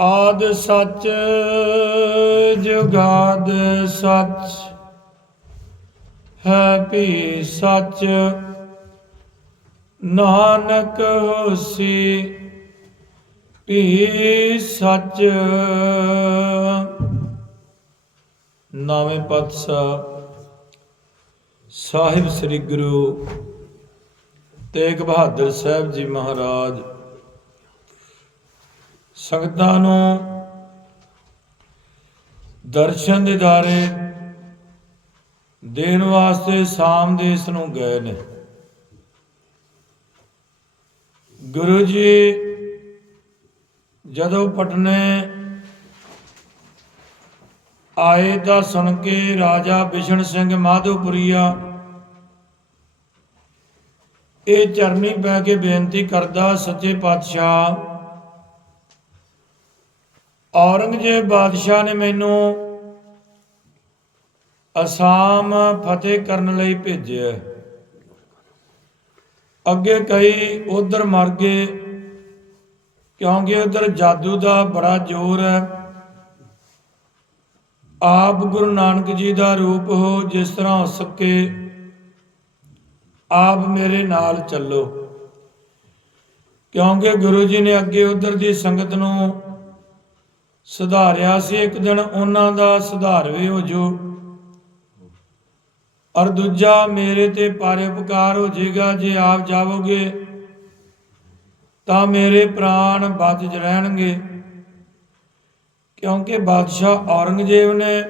ਆਦ ਸੱਚ, ਜੁਗਾਦ ਸੱਚ, ਹੈ ਵੀ ਸੱਚ। ਨਾਨਕ ਹੋਸੀ, ਭੀ ਸੱਚ। ਨਾਵੇਂ ਪਾਤਸ਼ਾਹ ਸਾਹਿਬ ਸ੍ਰੀ ਗੁਰੂ ਤੇਗ ਬਹਾਦਰ ਸਾਹਿਬ ਜੀ ਮਹਾਰਾਜ ਸੰਗਤਾਂ ਨੂੰ ਦਰਸ਼ਨ ਦਿਦਾਰੇ ਦੇਣ ਵਾਸਤੇ ਸਾਮ ਦੇਸ ਨੂੰ ਗਏ ਨੇ। ਗੁਰੂ ਜੀ ਜਦੋਂ ਪਟਨੇ ਆਏ ਤਾਂ ਸੁਣ ਕੇ ਰਾਜਾ ਬਿਸ਼ਨ ਸਿੰਘ ਮਾਧੋਪੁਰੀਆ ਇਹ ਚਰਨੀ ਪੈ ਕੇ ਬੇਨਤੀ ਕਰਦਾ, ਸੱਚੇ ਪਾਤਸ਼ਾਹ ਔਰੰਗਜ਼ੇਬ ਬਾਦਸ਼ਾਹ ਨੇ ਮੈਨੂੰ ਅਸਾਮ ਫਤਿਹ ਕਰਨ ਲਈ ਭੇਜਿਆ। ਅੱਗੇ ਕਈ ਉਧਰ ਮਰ ਗਏ, ਕਿਉਂਕਿ ਉਧਰ ਜਾਦੂ ਦਾ ਬੜਾ ਜ਼ੋਰ ਹੈ। ਆਪ ਗੁਰੂ ਨਾਨਕ ਜੀ ਦਾ ਰੂਪ ਹੋ, ਜਿਸ ਤਰ੍ਹਾਂ ਹੋ ਸਕੇ ਆਪ ਮੇਰੇ ਨਾਲ ਚੱਲੋ। ਕਿਉਂਕਿ ਗੁਰੂ ਜੀ ਨੇ ਅੱਗੇ ਉਧਰ ਦੀ ਸੰਗਤ ਨੂੰ ਸੁਧਾਰਿਆ ਸੀ, ਇੱਕ ਦਿਨ ਉਹਨਾਂ ਦਾ ਸੁਧਾਰਵੇ ਹੋ ਜੋ ਔਰ ਦੂਜਾ, ਮੇਰੇ ਤੇ ਪਰਉਪਕਾਰ ਹੋ ਜਾਏਗਾ, ਜੇ ਆਪ ਜਾਵੋਗੇ, ਤਾਂ ਮੇਰੇ ਪ੍ਰਾਣ ਬਚ ਰਹਿਣਗੇ। ਕਿਉਂਕਿ ਬਾਦਸ਼ਾਹ ਔਰੰਗਜ਼ੇਬ ਨੇ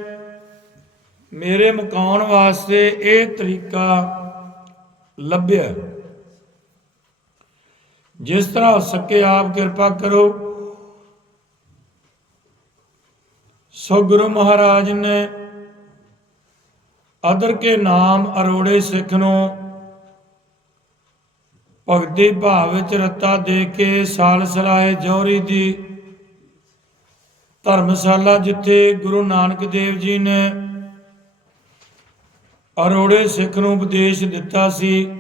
ਮੇਰੇ ਮੁਕਾਉਣ ਵਾਸਤੇ ਇਹ ਤਰੀਕਾ ਲੱਭਿਆ। ਜਿਸ ਤਰ੍ਹਾਂ ਹੋ ਸਕੇ ਆਪ ਕਿਰਪਾ ਕਰੋ। ਸੋ ਗੁਰੂ ਮਹਾਰਾਜ ਨੇ ਅਦਰ ਕੇ ਨਾਮ ਅਰੋੜੇ ਸਿੱਖ ਨੂੰ ਭਗਤੀ ਭਾਵ ਵਿੱਚ ਰਤਾ ਦੇ ਕੇ ਸਾਲ ਸਲਾਏ ਦੀ ਧਰਮਸ਼ਾਲਾ ਜਿੱਥੇ ਗੁਰੂ ਨਾਨਕ ਦੇਵ ਜੀ ਨੇ ਅਰੋੜੇ ਸਿੱਖ ਨੂੰ ਉਪਦੇਸ਼ ਦਿੱਤਾ ਸੀ,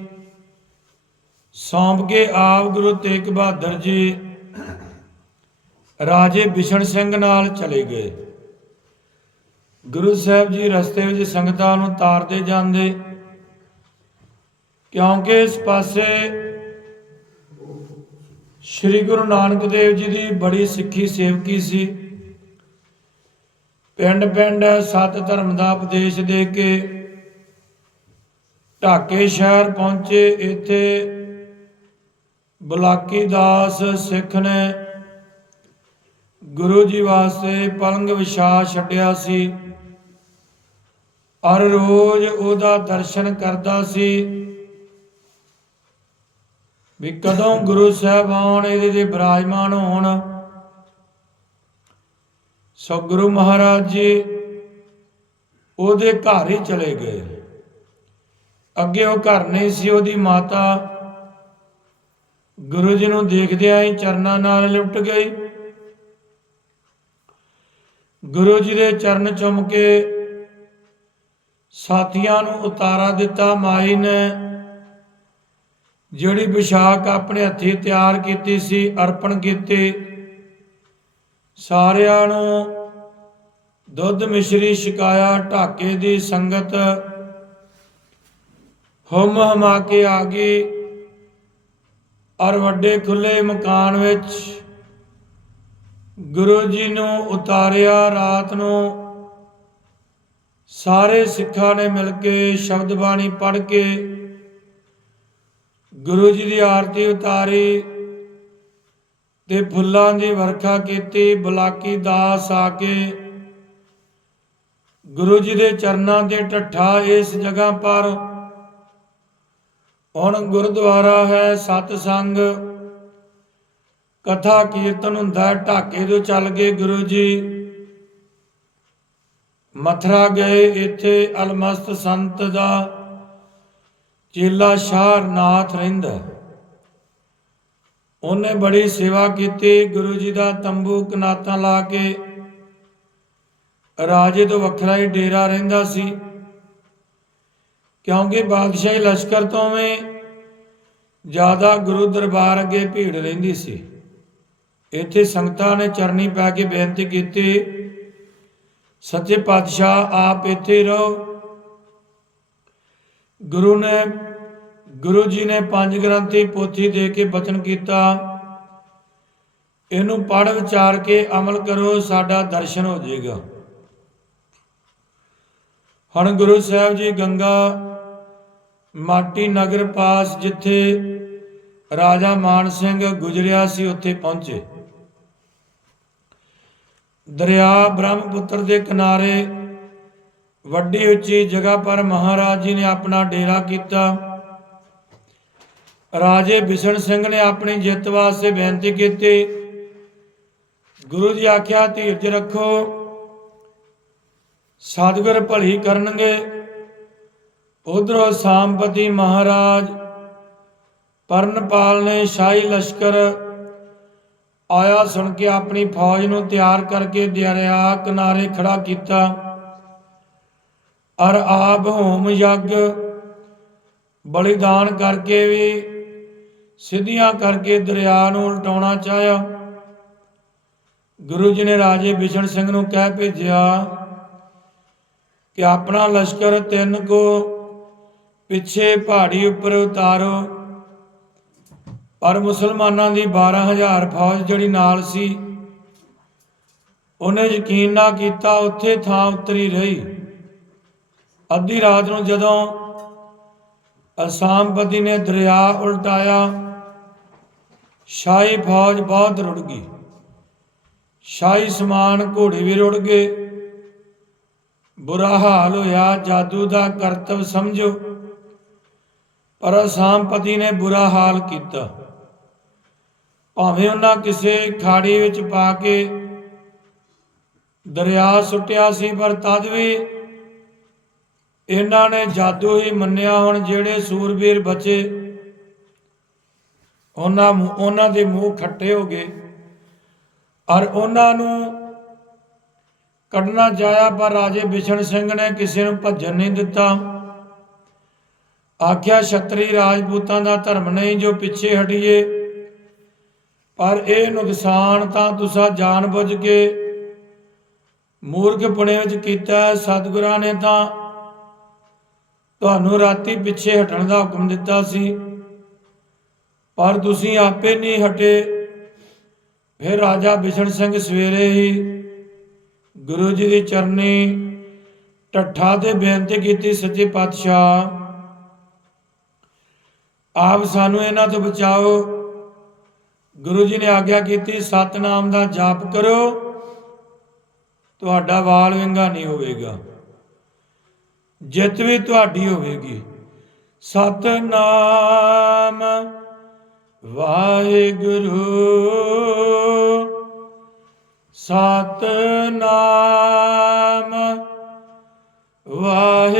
ਸੌਂਪ ਕੇ ਆਪ ਗੁਰੂ ਤੇਗ ਬਹਾਦਰ ਜੀ ਰਾਜੇ ਬਿਸ਼ਨ ਸਿੰਘ ਨਾਲ ਚਲੇ ਗਏ। ਗੁਰੂ ਸਾਹਿਬ ਜੀ ਰਸਤੇ ਵਿੱਚ ਸੰਗਤਾਂ ਨੂੰ ਤਾਰਦੇ ਜਾਂਦੇ, ਕਿਉਂਕਿ ਇਸ ਪਾਸੇ ਸ੍ਰੀ ਗੁਰੂ ਨਾਨਕ ਦੇਵ ਜੀ ਦੀ ਬੜੀ ਸਿੱਖੀ ਸੇਵਕੀ ਸੀ। ਪਿੰਡ ਪਿੰਡ ਸਤ ਧਰਮ ਦਾ ਉਪਦੇਸ਼ ਦੇ ਕੇ ਢਾਕੇ ਸ਼ਹਿਰ ਪਹੁੰਚੇ। ਇੱਥੇ ਬਲਾਕੀ ਦਾਸ ਸਿੱਖ ਨੇ ਗੁਰੂ ਜੀ ਵਾਸਤੇ ਪਲੰਗ ਵਿਛਾ ਛੱਡਿਆ ਸੀ। ਹਰ ਰੋਜ਼ ਉਹਦਾ ਦਰਸ਼ਨ ਕਰਦਾ ਸੀ। ਵੀ ਕਦੋਂ ਗੁਰੂ ਸਾਹਿਬ ਆਉਣ ਇਹਦੇ ਤੇ ਬਿਰਾਜਮਾਨ ਹੋਣ। ਸੋ ਗੁਰੂ ਮਹਾਰਾਜ ਜੀ ਉਹਦੇ ਘਰ ਹੀ ਚਲੇ ਗਏ। ਅੱਗੇ ਉਹ ਘਰ ਨਹੀਂ ਸੀ, ਉਹਦੀ ਮਾਤਾ ਗੁਰੂ ਜੀ ਨੂੰ ਦੇਖਦਿਆਂ ਹੀ ਚਰਨਾਂ ਨਾਲ ਲਿਪਟ ਗਈ। ਗੁਰੂ ਜੀ ਦੇ ਚਰਨ ਚੁੰਮ ਕੇ ਸਾਥੀਆਂ ਨੂੰ ਉਤਾਰਾ ਦਿੱਤਾ ਮਾਈ ਨੇ, ਜਿਹੜੀ ਵਿਸ਼ਾਖ ਆਪਣੇ ਹੱਥੀ ਤਿਆਰ ਕੀਤੀ ਸੀ, ਅਰਪਣ ਕੀਤੀ। ਸਾਰਿਆਂ ਨੂੰ ਦੁੱਧ ਮਿਸ਼ਰੀ ਛਕਾਇਆ, ਢਾਕੇ ਦੀ ਸੰਗਤ ਹਮ ਹਮਾ ਕੇ ਆ ਗਈ। ਔਰ ਵੱਡੇ ਖੁੱਲੇ ਮਕਾਨ ਵਿੱਚ ਗੁਰੂ ਜੀ ਨੂੰ ਉਤਾਰਿਆ, ਰਾਤ ਨੂੰ ਸਾਰੇ ਸਿੱਖਾਂ ਨੇ ਮਿਲ ਕੇ ਸ਼ਬਦ ਬਾਣੀ ਪੜ੍ਹ ਕੇ ਗੁਰੂ ਜੀ ਦੀ ਆਰਤੀ ਉਤਾਰੀ ਤੇ ਫੁੱਲਾਂ ਦੀ ਵਰਖਾ ਕੀਤੀ ਬਲਾਕੀ ਦਾਸ ਆ ਕੇ ਗੁਰੂ ਜੀ ਦੇ ਚਰਨਾਂ ਦੇ ਢੱਠਾ ਇਸ ਜਗ੍ਹਾ ਪਰ। ਹੁਣ ਗੁਰਦੁਆਰਾ ਹੈ ਸਤ ਸੰਗ ਕਥਾ ਕੀਰਤਨ ਹੁੰਦਾ ਹੈ, ਢਾਕੇ ਤੋਂ ਚੱਲ ਗਏ ਗੁਰੂ ਜੀ ਮਥਰਾ ਗਏ ਇੱਥੇ ਅਲਮਸਤ ਸੰਤ ਦਾ, ਚੇਲਾ ਸ਼ਾਰਨਾਥ ਰਹਿੰਦਾ। ਉਹਨੇ ਬੜੀ ਸੇਵਾ ਕੀਤੀ, ਗੁਰੂ ਜੀ ਦਾ ਤੰਬੂ ਕਨਾਤਾਂ ਲਾ ਕੇ। ਰਾਜੇ ਤੋਂ ਵੱਖਰਾ ਹੀ ਡੇਰਾ ਰਹਿੰਦਾ ਸੀ। ਕਿਉਂਕਿ ਬਾਦਸ਼ਾਹੀ ਲਸ਼ਕਰ ਤੋਂ ਵੀ ਜ਼ਿਆਦਾ ਗੁਰੂ ਦਰਬਾਰ ਅੱਗੇ ਭੀੜ ਰਹਿੰਦੀ ਸੀ। ਇੱਥੇ ਸੰਗਤਾਂ ਨੇ ਚਰਨੀ ਪਾ ਕੇ ਬੇਨਤੀ ਕੀਤੀ ਸੱਚੇ ਪਾਤਸ਼ਾਹ ਆਪ ਇੱਥੇ ਰਹੋ। ਗੁਰੂ ਨੇ, ਗੁਰੂ ਜੀ ਨੇ ਪੰਜ ਗ੍ਰੰਥੀ ਪੋਥੀ ਦੇ ਕੇ ਬਚਨ ਕੀਤਾ। ਇਹਨੂੰ ਪੜ੍ਹ ਵਿਚਾਰ ਕੇ ਅਮਲ ਕਰੋ, ਸਾਡਾ ਦਰਸ਼ਨ ਹੋ ਜਾਏਗਾ। ਹੁਣ ਗੁਰੂ ਸਾਹਿਬ ਜੀ ਗੰਗਾ, ਮਾਟੀ ਨਗਰ ਪਾਸ ਜਿੱਥੇ ਰਾਜਾ ਮਾਨ ਸਿੰਘ ਗੁਜਰਿਆ ਸੀ, ਉੱਥੇ ਪਹੁੰਚੇ। ਦਰਿਆ ਬ੍ਰਹਮਪੁੱਤਰ ਦੇ ਕਿਨਾਰੇ ਵੱਡੀ ਉੱਚੀ ਜਗ੍ਹਾ ਪਰ ਮਹਾਰਾਜ ਜੀ ਨੇ ਆਪਣਾ ਡੇਰਾ ਕੀਤਾ। ਰਾਜੇ ਬਿਸ਼ਨ ਸਿੰਘ ਨੇ ਆਪਣੀ ਜਿੱਤ ਵਾਸਤੇ ਬੇਨਤੀ ਕੀਤੀ। ਗੁਰੂ ਜੀ ਆਖਿਆ, ਧੀਰਜ ਰੱਖੋ, ਸਤਿਗੁਰ ਭਲੀ ਕਰਨਗੇ। ਉਧਰੋਂ ਸਾਮਪਤੀ ਮਹਾਰਾਜ ਪਰਨਪਾਲ ਨੇ ਸ਼ਾਹੀ ਲਸ਼ਕਰ ਆਇਆ ਸੁਣ ਕੇ ਆਪਣੀ ਫੌਜ ਨੂੰ ਤਿਆਰ ਕਰਕੇ ਦਰਿਆ ਕਿਨਾਰੇ ਖੜਾ ਕੀਤਾ। ਅਰ ਆਪ ਹੋਮ ਯੱਗ ਬਲੀਦਾਨ ਕਰਕੇ ਵੀ ਸਿੱਧੀਆਂ ਕਰਕੇ ਦਰਿਆ ਨੂੰ ਉਲਟਾਉਣਾ ਚਾਹਿਆ। ਗੁਰੂ ਜੀ ਨੇ ਰਾਜੇ ਬਿਸ਼ਨ ਸਿੰਘ ਨੂੰ ਕਹਿ ਭੇਜਿਆ ਕਿ ਆਪਣਾ ਲਸ਼ਕਰ ਤਿੰਨ ਕੋ ਪਿੱਛੇ ਪਹਾੜੀ ਉੱਪਰ ਉਤਾਰੋ। ਪਰ ਮੁਸਲਮਾਨਾਂ ਦੀ 12000 ਫੌਜ ਜਿਹੜੀ ਨਾਲ ਸੀ, ਉਹਨੇ ਯਕੀਨ ਨਾ ਕੀਤਾ, ਉੱਥੇ ਥਾਂ ਉਤਰੀ ਰਹੀ। ਅੱਧੀ ਰਾਤ ਨੂੰ ਜਦੋਂ ਅਸਾਮਪਤੀ ਨੇ ਦਰਿਆ ਉਲਟਾਇਆ, ਸ਼ਾਹੀ ਫੌਜ ਬਹੁਤ ਰੁੜ ਗਈ। ਸ਼ਾਹੀ ਸਮਾਨ ਘੋੜੇ ਵੀ ਰੁੜ ਗਏ। ਬੁਰਾ ਹਾਲ ਹੋਇਆ, ਜਾਦੂ ਦਾ ਕਰਤਵ ਸਮਝੋ। ਪਰ ਅਸਾਮਪਤੀ ਨੇ ਬੁਰਾ ਹਾਲ ਕੀਤਾ। ਭਾਵੇਂ ਉਹਨਾਂ ਕਿਸੇ ਖਾੜੀ ਵਿੱਚ ਪਾ ਕੇ ਦਰਿਆ ਸੁੱਟਿਆ ਸੀ, ਪਰ ਤਦ ਵੀ ਇਹਨਾਂ ਨੇ ਜਾਦੂ ਹੀ ਮੰਨਿਆ ਹੁਣ ਜਿਹੜੇ ਸੂਰਬੀਰ ਬਚੇ, ਉਹਨਾਂ ਉਹਨਾਂ ਦੇ ਮੂੰਹ ਖੱਟੇ ਹੋ ਗਏ। ਔਰ ਉਹਨਾਂ ਨੂੰ ਕੱਢਣਾ ਜਾਇਆ, ਪਰ ਰਾਜੇ ਬਿਸ਼ਨ ਸਿੰਘ ਨੇ ਕਿਸੇ ਨੂੰ ਭੱਜਣ ਨਹੀਂ ਦਿੱਤਾ। ਆਖਿਆ, ਛਤਰੀ ਰਾਜਪੂਤਾਂ ਦਾ ਧਰਮ ਨਹੀਂ, ਜੋ ਪਿੱਛੇ ਹਟੀਏ ਪਰ ਇਹ ਨੁਕਸਾਨ ਤਾਂ ਤੁਸੀਂ ਜਾਣਬੁੱਝ ਕੇ ਮੂਰਖਪੁਣੇ ਵਿੱਚ ਕੀਤਾ ਸਤਿਗੁਰਾਂ ਨੇ ਤਾਂ ਤੁਹਾਨੂੰ ਰਾਤੀ ਪਿੱਛੇ ਹਟਣ ਦਾ ਹੁਕਮ ਦਿੱਤਾ ਸੀ। ਪਰ ਤੁਸੀਂ ਆਪੇ ਨਹੀਂ ਹਟੇ। ਫਿਰ ਰਾਜਾ ਬਿਸ਼ਨ ਸਿੰਘ ਸਵੇਰੇ ਹੀ ਗੁਰੂ ਜੀ ਦੀ ਚਰਨੀ ਟੱਠਾ ਤੇ ਬੇਨਤੀ ਕੀਤੀ, ਸੱਚੇ ਪਾਤਸ਼ਾਹ, ਆਪ ਸਾਨੂੰ ਇਹਨਾਂ ਤੋਂ ਬਚਾਓ। ਗੁਰੂ ਜੀ ਨੇ ਆਗਿਆ ਕੀਤੀ, ਸਤਨਾਮ ਦਾ ਜਾਪ ਕਰੋ ਤੁਹਾਡਾ ਵਾਲ ਵਿੰਗਾ ਨਹੀਂ ਹੋਵੇਗਾ। ਜਿੱਤ ਵੀ ਤੁਹਾਡੀ ਹੋਵੇਗੀ। ਸਤਨਾਮ ਵਾਹਿਗੁਰੂ। ਸਤਨਾਮ ਵਾਹਿਗੁਰੂ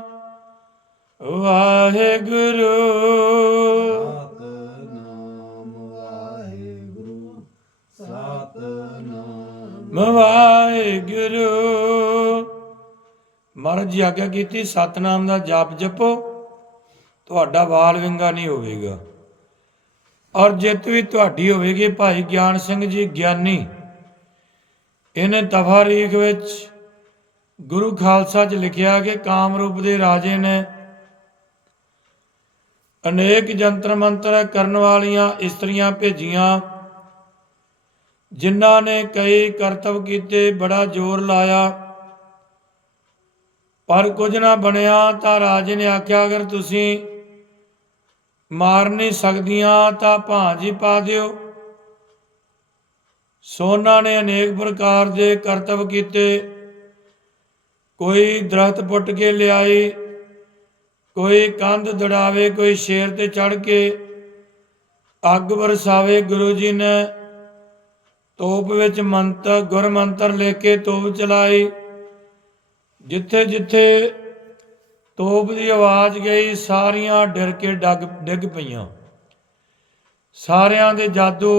ਵਾਹਿਗੁਰੂ। ਸਤਨਾਮ ਵਾਹਿਗੁਰੂ ਸਤਨਾਮ ਵਾਹਿਗੁਰੂ। ਮਹਾਰਾਜ ਜੀ ਆਗਿਆ ਕੀਤੀ ਸਤਨਾਮ ਦਾ ਜਾਪ ਜਪੋ ਤੁਹਾਡਾ ਵਾਲ ਵਿੰਗਾ ਨਹੀਂ ਹੋਵੇਗਾ। ਔਰ ਜਿੱਤ ਵੀ ਤੁਹਾਡੀ ਹੋਵੇਗੀ ਭਾਈ ਗਿਆਨ ਸਿੰਘ ਜੀ ਗਿਆਨੀ। ਇਹਨੇ ਤਫਾਰੀਖ ਵਿੱਚ ਗੁਰੂ ਖਾਲਸਾ 'ਚ ਲਿਖਿਆ ਕਿ ਕਾਮਰੂਪ ਦੇ ਰਾਜੇ ਨੇ ਅਨੇਕ ਜੰਤਰ ਮੰਤਰ ਕਰਨ ਵਾਲੀਆਂ ਇਸਤਰੀਆਂ ਭੇਜੀਆਂ, ਜਿਨ੍ਹਾਂ ਨੇ ਕਈ ਕਰਤਵ ਕੀਤੇ, ਬੜਾ ਜ਼ੋਰ ਲਾਇਆ। ਪਰ ਕੁਝ ਨਾ ਬਣਿਆ ਤਾਂ ਰਾਜੇ ਨੇ ਆਖਿਆ, ਅਗਰ ਤੁਸੀਂ ਮਾਰ ਨਹੀਂ ਸਕਦੀਆਂ ਤਾਂ ਭਾਂਜੀ ਪਾ ਦਿਓ। ਸੋਨਾ ਨੇ ਅਨੇਕ ਪ੍ਰਕਾਰ ਦੇ ਕਰਤਵ ਕੀਤੇ। ਕੋਈ ਦਰਖਤ ਪੁੱਟ ਕੇ ਲਿਆਈ ਕੋਈ ਕੰਧ ਦੜਾਵੇ, ਕੋਈ ਸ਼ੇਰ ਤੇ ਚੜ ਕੇ ਅੱਗ ਵਰਸਾਵੇ, ਗੁਰੂ ਜੀ ਨੇ ਤੋਪ ਵਿੱਚ ਮੰਤਰ ਗੁਰ ਮੰਤਰ ਲੈ ਕੇ ਤੋਪ ਚਲਾਈ। ਜਿੱਥੇ ਜਿੱਥੇ ਤੋਪ ਦੀ ਆਵਾਜ਼ ਗਈ, ਸਾਰੀਆਂ ਡਰ ਕੇ ਡੱਗ, ਡਿੱਗ ਪਈਆਂ। ਸਾਰਿਆਂ ਦੇ ਜਾਦੂ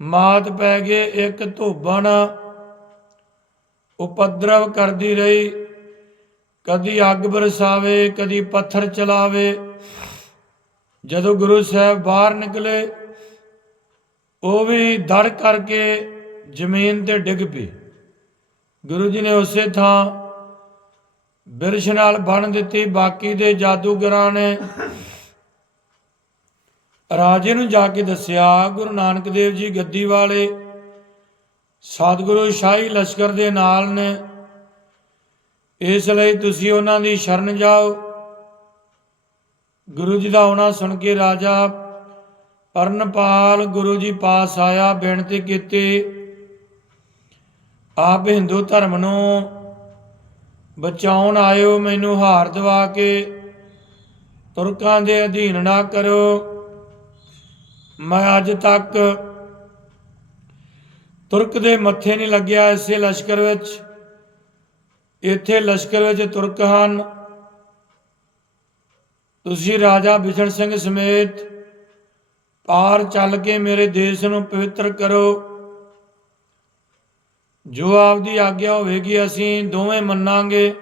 ਮਾਤ ਪੈ ਗਏ, ਇੱਕ ਧੋਬਣ ਉਪਦਰਵ ਕਰਦੀ ਰਹੀ। ਕਦੀ ਅੱਗ ਬਰਸਾਵੇ, ਕਦੀ ਪੱਥਰ ਚਲਾਵੇ। ਜਦੋਂ ਗੁਰੂ ਸਾਹਿਬ ਬਾਹਰ ਨਿਕਲੇ, ਉਹ ਵੀ ਦੜ ਕਰਕੇ ਜ਼ਮੀਨ ਤੇ ਡਿੱਗ ਪਈ ਗੁਰੂ ਜੀ ਨੇ ਉਸੇ ਥਾਂ ਬਿਰਸ਼ ਨਾਲ ਬਣ ਦਿੱਤੀ, ਬਾਕੀ ਦੇ ਜਾਦੂਗਰਾਂ ਨੇ ਰਾਜੇ ਨੂੰ ਜਾ ਕੇ ਦੱਸਿਆ, ਗੁਰੂ ਨਾਨਕ ਦੇਵ ਜੀ ਗੱਦੀ ਵਾਲੇ, ਸਤਿਗੁਰੂ ਸ਼ਾਹੀ ਲਸ਼ਕਰ ਦੇ ਨਾਲ ਨੇ ਇਸ ਲਈ ਤੁਸੀਂ ਉਹਨਾਂ ਦੀ ਸ਼ਰਨ ਜਾਓ। ਗੁਰੂ ਜੀ ਦਾ ਆਉਣਾ ਸੁਣ ਕੇ ਰਾਜਾ ਪਰਨਪਾਲ ਗੁਰੂ ਜੀ ਪਾਸ ਆਇਆ, ਬੇਨਤੀ ਕੀਤੀ, ਆਪ ਹਿੰਦੂ ਧਰਮ ਨੂੰ ਬਚਾਉਣ ਆਇਓ, ਮੈਨੂੰ ਹਾਰ ਦਵਾ ਕੇ ਤੁਰਕਾਂ ਦੇ ਅਧੀਨ ਨਾ ਕਰੋ ਮੈਂ ਅੱਜ ਤੱਕ ਤੁਰਕ ਦੇ ਮੱਥੇ ਨਹੀਂ ਲੱਗਿਆ, ਇਸੇ ਲਸ਼ਕਰ ਵਿੱਚ ਇੱਥੇ ਲਸ਼ਕਰ ਵਿੱਚ ਤੁਰਕ ਹਨ। ਤੁਸੀਂ ਰਾਜਾ ਬਿਸ਼ਨ ਸਿੰਘ ਸਮੇਤ ਪਾਰ ਚੱਲ ਕੇ ਮੇਰੇ ਦੇਸ਼ ਨੂੰ ਪਵਿੱਤਰ ਕਰੋ। ਜੋ ਆਪਦੀ ਆਗਿਆ ਹੋਵੇਗੀ, ਅਸੀਂ ਦੋਵੇਂ ਮੰਨਾਂਗੇ।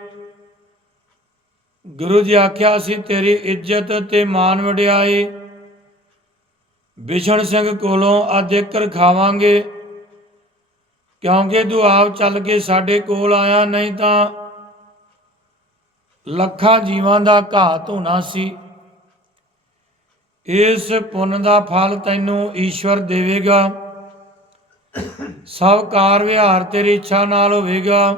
ਗੁਰੂ ਜੀ ਆਖਿਆ, ਅਸੀਂ ਤੇਰੀ ਇੱਜ਼ਤ ਤੇ ਮਾਨ ਵਡਿਆਈ ਬਿਸ਼ਨ ਸਿੰਘ ਕੋਲੋਂ ਅੱਜ ਇੱਕ ਰਖਾਵਾਂਗੇ ਕਿਉਂਕਿ ਤੂੰ ਆਪ ਚੱਲ ਕੇ ਸਾਡੇ ਕੋਲ ਆਇਆ, ਨਹੀਂ ਤਾਂ ਲੱਖਾਂ ਜੀਵਾਂ ਦਾ ਘਾਤ ਹੋਣਾ ਸੀ। ਇਸ ਪੁੰਨ ਦਾ ਫਲ ਤੈਨੂੰ ਈਸ਼ਵਰ ਦੇਵੇਗਾ। ਸਭ ਕਾਰ ਵਿਹਾਰ ਤੇਰੀ ਇੱਛਾ ਨਾਲ ਹੋਵੇਗਾ।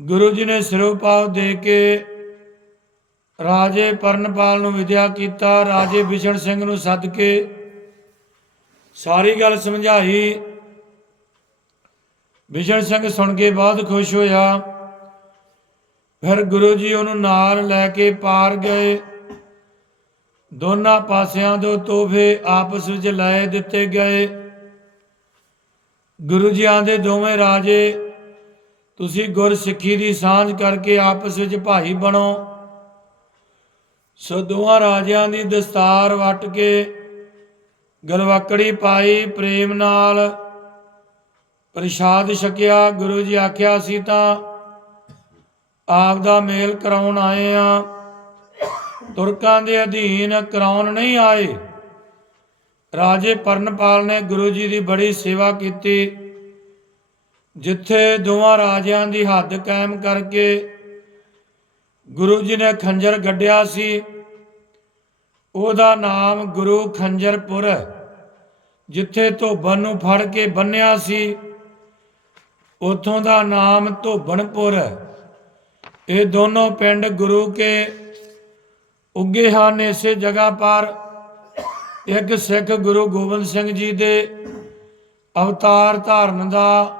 ਗੁਰੂ ਜੀ ਨੇ ਸਿਰੋਪਾਵ ਦੇ ਕੇ ਰਾਜੇ ਪਰਨਪਾਲ ਨੂੰ ਵਿਦਿਆ ਕੀਤਾ। ਰਾਜੇ ਵਿਸ਼ਨ ਸਿੰਘ ਨੂੰ ਸੱਦ ਕੇ ਸਾਰੀ ਗੱਲ ਸਮਝਾਈ। ਵਿਸ਼ਨ ਸਿੰਘ ਸੁਣ ਕੇ ਬਹੁਤ ਖੁਸ਼ ਹੋਇਆ। ਫਿਰ ਗੁਰੂ ਜੀ ਉਹਨੂੰ ਨਾਲ ਲੈ ਕੇ ਪਾਰ ਗਏ। ਦੋਨਾਂ ਪਾਸਿਆਂ ਤੋਂ ਤੋਹਫੇ ਆਪਸ ਵਿੱਚ ਲੈ ਦਿੱਤੇ ਗਏ। ਗੁਰੂ ਜੀ ਆਂਦੇ, ਦੋਵੇਂ ਰਾਜੇ, ਤੁਸੀਂ ਗੁਰ ਸਿੱਖੀ ਦੀ ਸਾਂਝ ਕਰਕੇ ਆਪਸ ਵਿੱਚ ਭਾਈ ਬਣੋ। ਸੋ ਦੋਹਾਂ ਰਾਜਿਆਂ ਦੀ ਦਸਤਾਰ ਵੱਟ ਕੇ ਗਲਵਕੜੀ ਪਾਈ ਪ੍ਰੇਮ ਨਾਲ ਪ੍ਰਸ਼ਾਦ ਛਕਿਆ, ਗੁਰੂ ਜੀ ਆਖਿਆ ਸੀ ਤਾਂ ਆਪ ਦਾ ਮੇਲ ਕਰਾਉਣ ਆਏ ਆ। ਤੁਰਕਾਂ ਦੇ ਅਧੀਨ ਕਰਾਉਣ ਨਹੀਂ ਆਏ। ਰਾਜੇ ਪਰਨਪਾਲ ਨੇ ਗੁਰੂ ਜੀ ਦੀ ਬੜੀ ਸੇਵਾ ਕੀਤੀ। ਜਿੱਥੇ ਦੋਵਾਂ ਰਾਜਿਆਂ ਦੀ ਹੱਦ ਕਾਇਮ ਕਰਕੇ ਗੁਰੂ ਜੀ ਨੇ ਖੰਜਰ ਗੱਡਿਆ ਸੀ, ਉਹਦਾ ਨਾਮ ਗੁਰੂ ਖੰਜਰਪੁਰ, ਜਿੱਥੇ ਧੋਬਨ ਨੂੰ ਫੜ ਕੇ ਬੰਨਿਆ ਸੀ। ਉਥੋਂ ਦਾ ਨਾਮ ਧੋਬਣਪੁਰ ਹੈ। ਇਹ ਦੋਨੋਂ ਪਿੰਡ ਗੁਰੂ ਕੇ ਉੱਗੇ ਹਨ। ਇਸੇ ਜਗ੍ਹਾ ਪਰ ਇੱਕ ਸਿੱਖ ਗੁਰੂ ਗੋਬਿੰਦ ਸਿੰਘ ਜੀ ਦੇ ਅਵਤਾਰ ਧਾਰਨ ਦਾ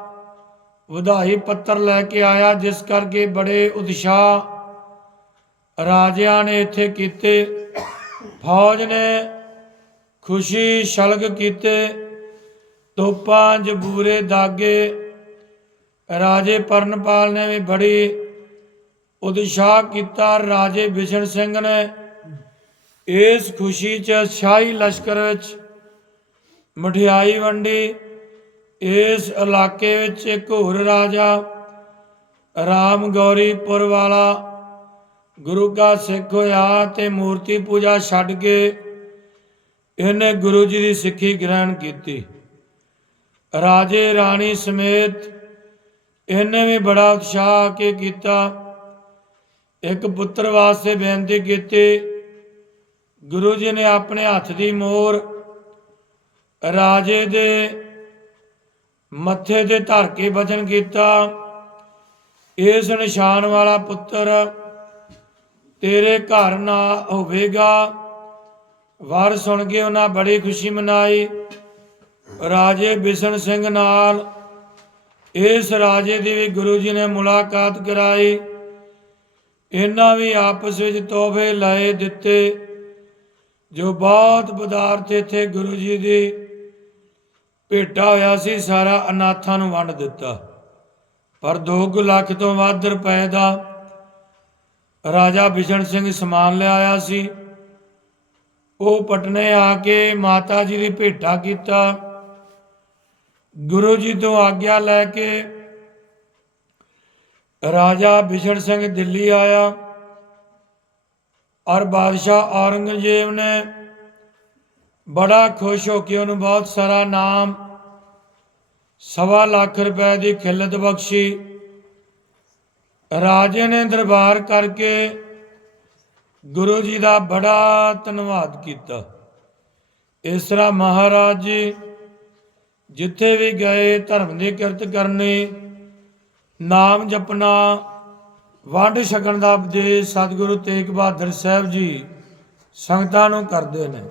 ਵਧਾਈ ਪੱਤਰ ਲੈ ਕੇ ਆਇਆ, ਜਿਸ ਕਰਕੇ ਬੜੇ ਉਤਸ਼ਾਹ ਰਾਜਿਆਂ ਨੇ ਇੱਥੇ ਕੀਤੇ। ਫੌਜ ਨੇ ਖੁਸ਼ੀ, ਸ਼ਲਗ ਕੀਤੇ। ਤੋਪਾਂ, ਜਬੂਰੇ, ਦਾਗੇ ਰਾਜੇ ਪਰਨਪਾਲ ਨੇ ਵੀ ਬੜੀ ਉਤਸ਼ਾਹ ਕੀਤਾ। ਰਾਜੇ ਵਿਸ਼ਨ ਸਿੰਘ ਨੇ ਇਸ ਖੁਸ਼ੀ 'ਚ ਸ਼ਾਹੀ ਲਸ਼ਕਰ ਵਿੱਚ ਮਠਿਆਈ ਵੰਡੀ। ਇਸ ਇਲਾਕੇ ਵਿੱਚ ਇੱਕ ਹੋਰ ਰਾਜਾ, ਰਾਮ ਗੌਰੀਪੁਰ ਵਾਲਾ, ਗੁਰੂ ਕਾ ਸਿੱਖ ਹੋਇਆ ਤੇ ਮੂਰਤੀ ਪੂਜਾ ਛੱਡ ਕੇ ਇਹਨੇ ਗੁਰੂ ਜੀ ਦੀ ਸਿੱਖੀ ਗ੍ਰਹਿਣ ਕੀਤੀ। ਰਾਜੇ ਰਾਣੀ ਸਮੇਤ ਇਹਨੇ ਵੀ ਬੜਾ ਉਤਸ਼ਾਹ ਕੇ ਕੀਤਾ। ਇੱਕ ਪੁੱਤਰ ਵਾਸਤੇ ਬੇਨਤੀ ਕੀਤੀ, ਗੁਰੂ ਜੀ ਨੇ ਆਪਣੇ ਹੱਥ ਦੀ ਮੋਹਰ ਰਾਜੇ ਦੇ ਮੱਥੇ ਤੇ ਧਰ ਕੇ ਵਚਨ ਕੀਤਾ। ਇਸ ਨਿਸ਼ਾਨ ਵਾਲਾ ਪੁੱਤਰ ਤੇਰੇ ਘਰ ਨਾ ਹੋਵੇਗਾ। ਵਾਰ ਸੁਣ ਕੇ ਉਹਨਾਂ ਬੜੀ ਖੁਸ਼ੀ ਮਨਾਈ। ਰਾਜੇ ਬਿਸ਼ਨ ਸਿੰਘ ਨਾਲ ਇਸ ਰਾਜੇ ਦੀ ਵੀ ਗੁਰੂ ਜੀ ਨੇ ਮੁਲਾਕਾਤ ਕਰਾਈ। ਇਹਨਾਂ ਵੀ ਆਪਸ ਵਿੱਚ ਤੋਹਫੇ ਲਾਏ, ਦਿੱਤੇ, ਜੋ ਬਹੁਤ ਪਦਾਰਥ ਇੱਥੇ ਗੁਰੂ ਜੀ ਦੀ ਭੇਟਾ ਹੋਇਆ ਸੀ, ਸਾਰਾ ਅਨਾਥਾਂ ਨੂੰ ਵੰਡ ਦਿੱਤਾ। ਪਰ 2 ਲੱਖ ਤੋਂ ਵੱਧ ਰੁਪਏ ਦਾ ਰਾਜਾ ਬਿਸ਼ਨ ਸਿੰਘ ਸਮਾਨ ਲਿਆਇਆ ਸੀ। ਉਹ ਪਟਨੇ ਆ ਕੇ ਮਾਤਾ ਜੀ ਦੀ ਭੇਟਾ ਕੀਤਾ। ਗੁਰੂ ਜੀ ਤੋਂ ਆਗਿਆ ਲੈ ਕੇ ਰਾਜਾ ਬਿਸ਼ਨ ਸਿੰਘ ਦਿੱਲੀ ਆਇਆ ਔਰ ਬਾਦਸ਼ਾਹ ਔਰੰਗਜ਼ੇਬ ਨੇ ਬੜਾ ਖੁਸ਼ ਹੋ ਕੇ ਉਹਨੂੰ ਬਹੁਤ ਸਾਰਾ ਨਾਮ, ਸਵਾ ਲੱਖ ਰੁਪਏ ਦੀ ਖਿਲਤ ਬਖਸ਼ੀ। ਰਾਜੇ ਨੇ ਦਰਬਾਰ ਕਰਕੇ ਗੁਰੂ ਜੀ ਦਾ ਬੜਾ ਧੰਨਵਾਦ ਕੀਤਾ। ਇਸ ਤਰ੍ਹਾਂ ਮਹਾਰਾਜ ਜੀ ਜਿੱਥੇ ਵੀ ਗਏ, ਧਰਮ ਦੀ ਕਿਰਤ ਕਰਨੀ, ਨਾਮ ਜਪਣਾ, ਵੰਡ ਛਕਣ ਦਾ ਉਪਦੇਸ਼ ਸਤਿਗੁਰੂ ਤੇਗ ਬਹਾਦਰ ਸਾਹਿਬ ਜੀ ਸੰਗਤਾਂ ਨੂੰ ਕਰਦੇ ਨੇ।